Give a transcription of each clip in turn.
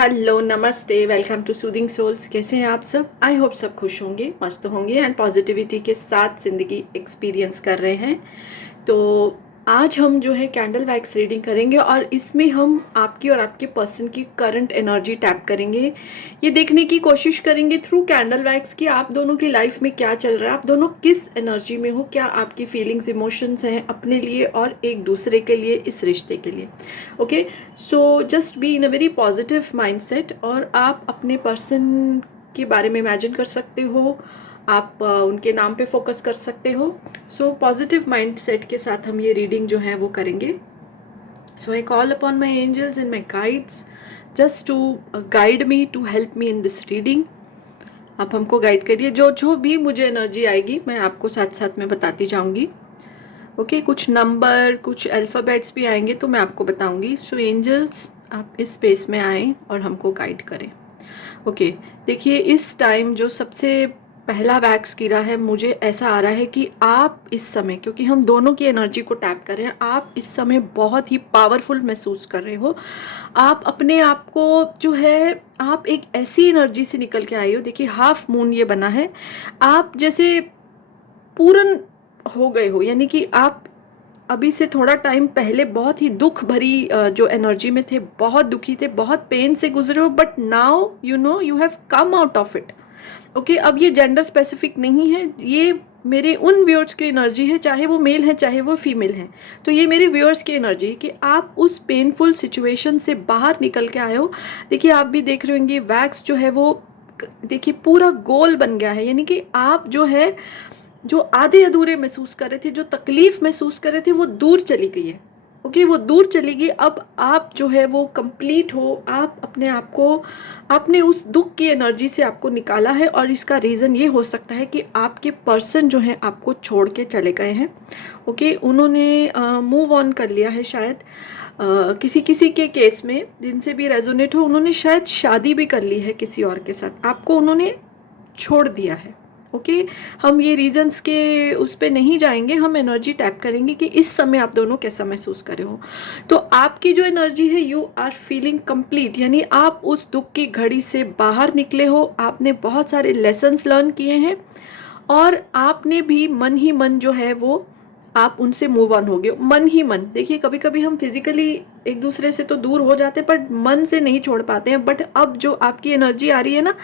Hello, नमस्ते, welcome to soothing souls. कैसे हैं आप सब? आई होप सब खुश होंगे, मस्त होंगे एंड पॉजिटिविटी के साथ ज़िंदगी एक्सपीरियंस कर रहे हैं। तो आज हम जो है कैंडल वैक्स रीडिंग करेंगे और इसमें हम आपकी और आपके पर्सन की करंट एनर्जी टैप करेंगे। ये देखने की कोशिश करेंगे थ्रू कैंडल वैक्स कि आप दोनों की लाइफ में क्या चल रहा है, आप दोनों किस एनर्जी में हो, क्या आपकी फीलिंग्स इमोशंस हैं अपने लिए और एक दूसरे के लिए, इस रिश्ते के लिए। Okay, so just be in a very positive mindset और आप अपने पर्सन के बारे में इमेजिन कर सकते हो, आप उनके नाम पे फोकस कर सकते हो। सो पॉजिटिव माइंडसेट के साथ हम ये रीडिंग जो है वो करेंगे। So I call upon my angels and my guides just to guide me, to help me in this reading. आप हमको गाइड करिए, जो जो भी मुझे एनर्जी आएगी मैं आपको साथ साथ में बताती जाऊंगी। ओके, कुछ नंबर, कुछ अल्फ़ाबेट्स भी आएंगे तो मैं आपको बताऊंगी। सो एंजल्स, आप इस स्पेस में आएँ और हमको गाइड करें। ओके, देखिए इस टाइम जो सबसे पहला वैक्स गिरा है, मुझे ऐसा आ रहा है कि आप इस समय, क्योंकि हम दोनों की एनर्जी को टैप कर रहे हैं, आप इस समय बहुत ही पावरफुल महसूस कर रहे हो। आप अपने आप को जो है, आप एक ऐसी एनर्जी से निकल के आई हो। देखिए हाफ मून ये बना है, आप जैसे पूर्ण हो गए हो, यानी कि आप अभी से थोड़ा टाइम पहले बहुत ही दुख भरी जो एनर्जी में थे, बहुत दुखी थे, बहुत पेन से गुजरे हो, but now you know you have come out of it. Okay, अब ये जेंडर स्पेसिफिक नहीं है, ये मेरे उन व्यूअर्स की एनर्जी है, चाहे वो मेल है चाहे वो फीमेल है। तो ये मेरे व्यूअर्स की एनर्जी है कि आप उस पेनफुल सिचुएशन से बाहर निकल के आए हो। देखिए आप भी देख रहे होंगे वैक्स जो है वो देखिए पूरा गोल बन गया है, यानी कि आप जो है, जो आधे अधूरे महसूस कर रहे थे, जो तकलीफ महसूस कर रहे थे, वो दूर चली गई है। ओके, वो दूर चली गई। अब आप जो है वो कंप्लीट हो, आप अपने आप को, आपने उस दुख की एनर्जी से आपको निकाला है और इसका रीज़न ये हो सकता है कि आपके पर्सन जो है आपको छोड़ के चले गए हैं। ओके, उन्होंने मूव ऑन कर लिया है शायद। किसी किसी के केस में जिनसे भी रेजोनेट हो, उन्होंने शायद शादी भी कर ली है किसी और के साथ, आपको उन्होंने छोड़ दिया है। ओके, हम ये रीजंस के उस पे नहीं जाएंगे, हम एनर्जी टैप करेंगे कि इस समय आप दोनों कैसा महसूस कर रहे हो। तो आपकी जो एनर्जी है, यू आर फीलिंग कंप्लीट, यानी आप उस दुख की घड़ी से बाहर निकले हो, आपने बहुत सारे लेसन्स लर्न किए हैं और आपने भी मन ही मन जो है वो, आप उनसे मूव ऑन हो गए मन ही मन। देखिए कभी कभी हम फिजिकली एक दूसरे से तो दूर हो जाते हैं पर मन से नहीं छोड़ पाते हैं, बट अब जो आपकी एनर्जी आ रही है ना,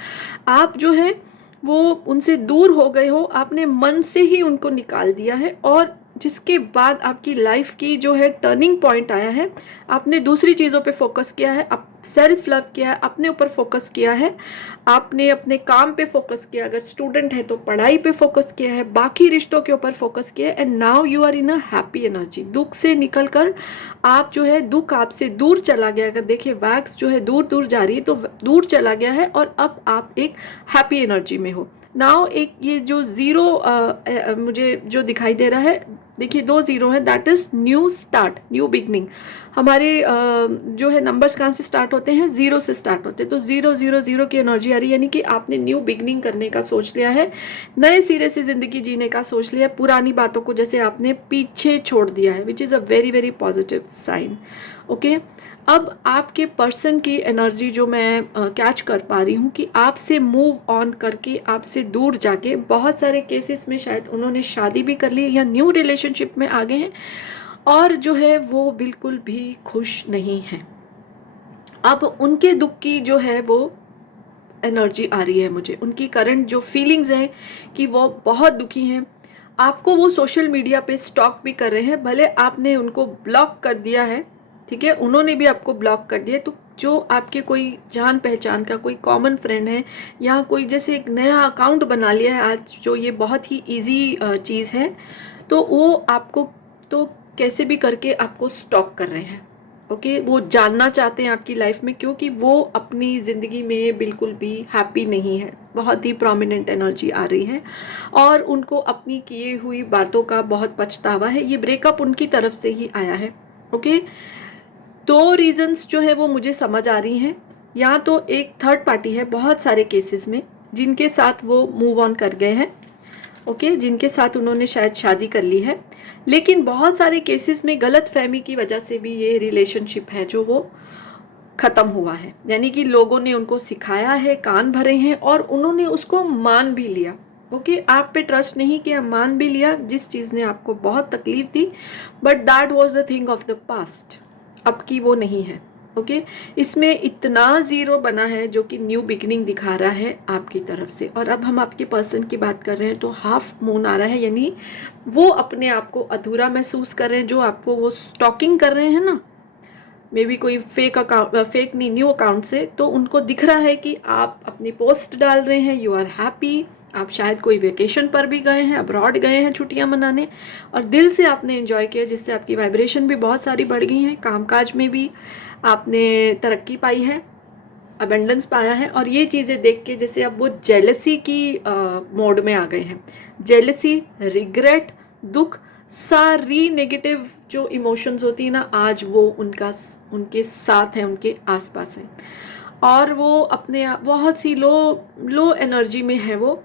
आप जो है वो उनसे दूर हो गए हो, आपने मन से ही उनको निकाल दिया है और जिसके बाद आपकी लाइफ की जो है टर्निंग पॉइंट आया है। आपने दूसरी चीज़ों पे फोकस किया है, आप सेल्फ लव किया है, अपने ऊपर फोकस किया है, आपने अपने काम पे फोकस किया, अगर स्टूडेंट है तो पढ़ाई पे फोकस किया है, बाकी रिश्तों के ऊपर फोकस किया है। And now you are in a happy energy. दुख से निकल कर आप जो है, दुख आपसे दूर चला गया। अगर देखिए वैक्स जो है दूर दूर जा रही है तो दूर चला गया है और अब आप एक हैप्पी एनर्जी में हो। नाउ एक ये जो ज़ीरो मुझे जो दिखाई दे रहा है, देखिए 2 ज़ीरो है, that is new start, new beginning. हमारे जो है नंबर्स कहाँ से स्टार्ट होते हैं? 0 से स्टार्ट होते हैं। तो 0 0 0 की एनर्जी आ रही है, यानी कि आपने न्यू बिगनिंग करने का सोच लिया है, नए सिरे से ज़िंदगी जीने का सोच लिया है, पुरानी बातों को जैसे आपने पीछे छोड़ दिया है, which is a very very positive sign. Okay, अब आपके पर्सन की एनर्जी जो मैं कैच कर पा रही हूँ कि आपसे मूव ऑन करके, आपसे दूर जाके, बहुत सारे केसेस में शायद उन्होंने शादी भी कर ली या न्यू रिलेशनशिप में आ गए हैं और जो है वो बिल्कुल भी खुश नहीं है। अब उनके दुख की जो है वो एनर्जी आ रही है मुझे, उनकी करंट जो फीलिंग्स हैं कि वो बहुत दुखी हैं। आपको वो सोशल मीडिया पे स्टॉक भी कर रहे हैं, भले आपने उनको ब्लॉक कर दिया है, ठीक है, उन्होंने भी आपको ब्लॉक कर दिया। तो जो आपके कोई जान पहचान का कोई कॉमन फ्रेंड है या कोई जैसे एक नया अकाउंट बना लिया है आज, जो ये बहुत ही ईजी चीज़ है, तो वो आपको तो कैसे भी करके आपको स्टॉक कर रहे हैं। ओके, वो जानना चाहते हैं आपकी लाइफ में, क्योंकि वो अपनी ज़िंदगी में बिल्कुल भी हैप्पी नहीं है, बहुत ही प्रोमिनेंट एनर्जी आ रही है और उनको अपनी किए हुई बातों का बहुत पछतावा है। ये ब्रेकअप उनकी तरफ से ही आया है। ओके, 2 रीजंस जो है वो मुझे समझ आ रही हैं। या तो एक थर्ड पार्टी है बहुत सारे केसेस में, जिनके साथ वो मूव ऑन कर गए हैं। ओके, जिनके साथ उन्होंने शायद शादी कर ली है, लेकिन बहुत सारे केसेस में गलत फहमी की वजह से भी ये रिलेशनशिप है जो वो ख़त्म हुआ है, यानी कि लोगों ने उनको सिखाया है, कान भरे हैं और उन्होंने उसको मान भी लिया। ओके, आप पे ट्रस्ट नहीं किया, मान भी लिया जिस चीज़ ने आपको बहुत तकलीफ दी, but that was the thing of the past. अब की वो नहीं है। ओके, इसमें इतना ज़ीरो बना है जो कि न्यू बिगिनिंग दिखा रहा है आपकी तरफ से। और अब हम आपके पर्सन की बात कर रहे हैं तो हाफ मून आ रहा है, यानी वो अपने आप को अधूरा महसूस कर रहे हैं। जो आपको वो स्टॉकिंग कर रहे हैं ना, मे बी कोई फेक अकाउंट, फेक नहीं, न्यू अकाउंट से, तो उनको दिख रहा है कि आप अपनी पोस्ट डाल रहे हैं, यू आर हैप्पी, आप शायद कोई वेकेशन पर भी गए हैं, अब्रॉड गए हैं छुट्टियां मनाने, और दिल से आपने एंजॉय किया, जिससे आपकी वाइब्रेशन भी बहुत सारी बढ़ गई है, कामकाज में भी आपने तरक्की पाई है, अबेंडेंस पाया है। और ये चीज़ें देख के जैसे अब वो जेलसी की मोड में आ गए हैं। जेलसी, रिग्रेट, दुख, सारी नेगेटिव जो इमोशंस होती है ना, आज वो उनके साथ हैं, उनके आसपास हैं, और वो अपने आप बहुत सी लो एनर्जी में है वो।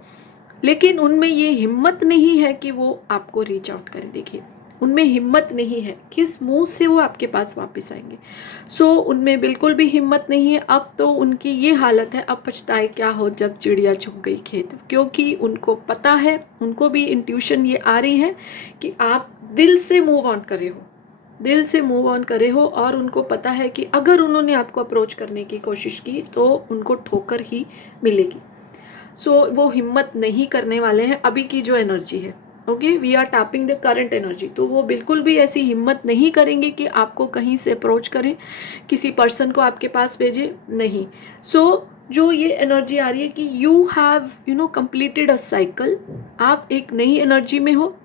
लेकिन उनमें ये हिम्मत नहीं है कि वो आपको रीच आउट करें। देखिए, उनमें हिम्मत नहीं है, किस मुंह से वो आपके पास वापस आएंगे। उनमें बिल्कुल भी हिम्मत नहीं है। अब तो उनकी ये हालत है, अब पछताए क्या हो जब चिड़िया चुग गई खेत, क्योंकि उनको पता है, उनको भी इंट्यूशन ये आ रही है कि आप दिल से मूव ऑन करे हो, दिल से मूव ऑन करे हो। और उनको पता है कि अगर उन्होंने आपको अप्रोच करने की कोशिश की तो उनको ठोकर ही मिलेगी। वो हिम्मत नहीं करने वाले हैं अभी की जो एनर्जी है। Okay, we are tapping the current energy, तो वो बिल्कुल भी ऐसी हिम्मत नहीं करेंगे कि आपको कहीं से अप्रोच करें, किसी पर्सन को आपके पास भेजे, नहीं। जो ये एनर्जी आ रही है कि you have completed a cycle, आप एक नई एनर्जी में हो,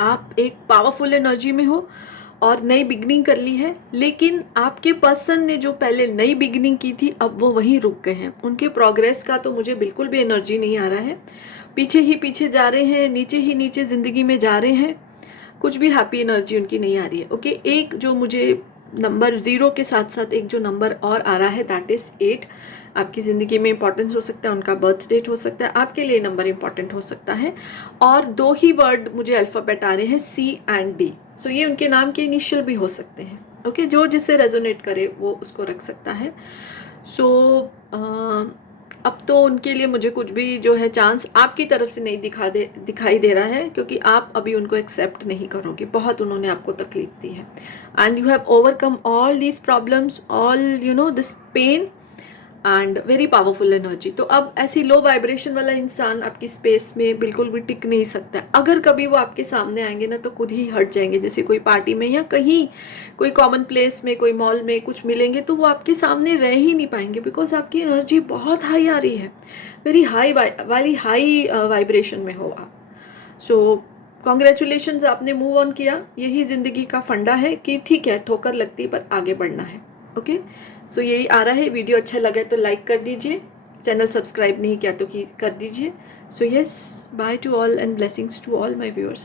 आप एक पावरफुल एनर्जी में हो और नई बिगनिंग कर ली है। लेकिन आपके पर्सन ने जो पहले नई बिगनिंग की थी, अब वो वहीं रुक गए हैं। उनके प्रोग्रेस का तो मुझे बिल्कुल भी एनर्जी नहीं आ रहा है, पीछे ही पीछे जा रहे हैं, नीचे ही नीचे ज़िंदगी में जा रहे हैं, कुछ भी हैप्पी एनर्जी उनकी नहीं आ रही है। ओके, एक जो मुझे नंबर 0 के साथ साथ एक जो नंबर और आ रहा है, दैट इज़ 8। आपकी ज़िंदगी में इंपॉर्टेंस हो सकता है, उनका बर्थ डेट हो सकता है, आपके लिए नंबर इंपॉर्टेंट हो सकता है। और 2 ही वर्ड मुझे अल्फ़ाबेट आ रहे हैं, C एंड D। ये उनके नाम के इनिशियल भी हो सकते हैं। ओके, जो जिससे रेजोनेट करे वो उसको रख सकता है। अब तो उनके लिए मुझे कुछ भी जो है चांस आपकी तरफ से नहीं दिखाई दे रहा है, क्योंकि आप अभी उनको एक्सेप्ट नहीं करोगे। बहुत उन्होंने आपको तकलीफ दी है, and you have overcome all these problems, all this pain and very powerful energy. तो अब ऐसी लो वाइब्रेशन वाला इंसान आपकी स्पेस में बिल्कुल भी टिक नहीं सकता। अगर कभी वो आपके सामने आएंगे ना, तो खुद ही हट जाएंगे। जैसे कोई पार्टी में या कहीं कोई कॉमन प्लेस में, कोई मॉल में कुछ मिलेंगे, तो वो आपके सामने रह ही नहीं पाएंगे, बिकॉज आपकी एनर्जी बहुत हाई आ रही है, वेरी हाई वाइब्रेशन में हो आप। कॉन्ग्रेचुलेशंस, आपने मूव ऑन किया। यही ज़िंदगी का फंडा है कि ठीक है, ठोकर लगती पर आगे बढ़ना है। ओके, यही आ रहा है। वीडियो अच्छा लगा तो लाइक कर दीजिए, चैनल सब्सक्राइब नहीं किया तो कर दीजिए। Yes, bye to all and blessings to all my viewers.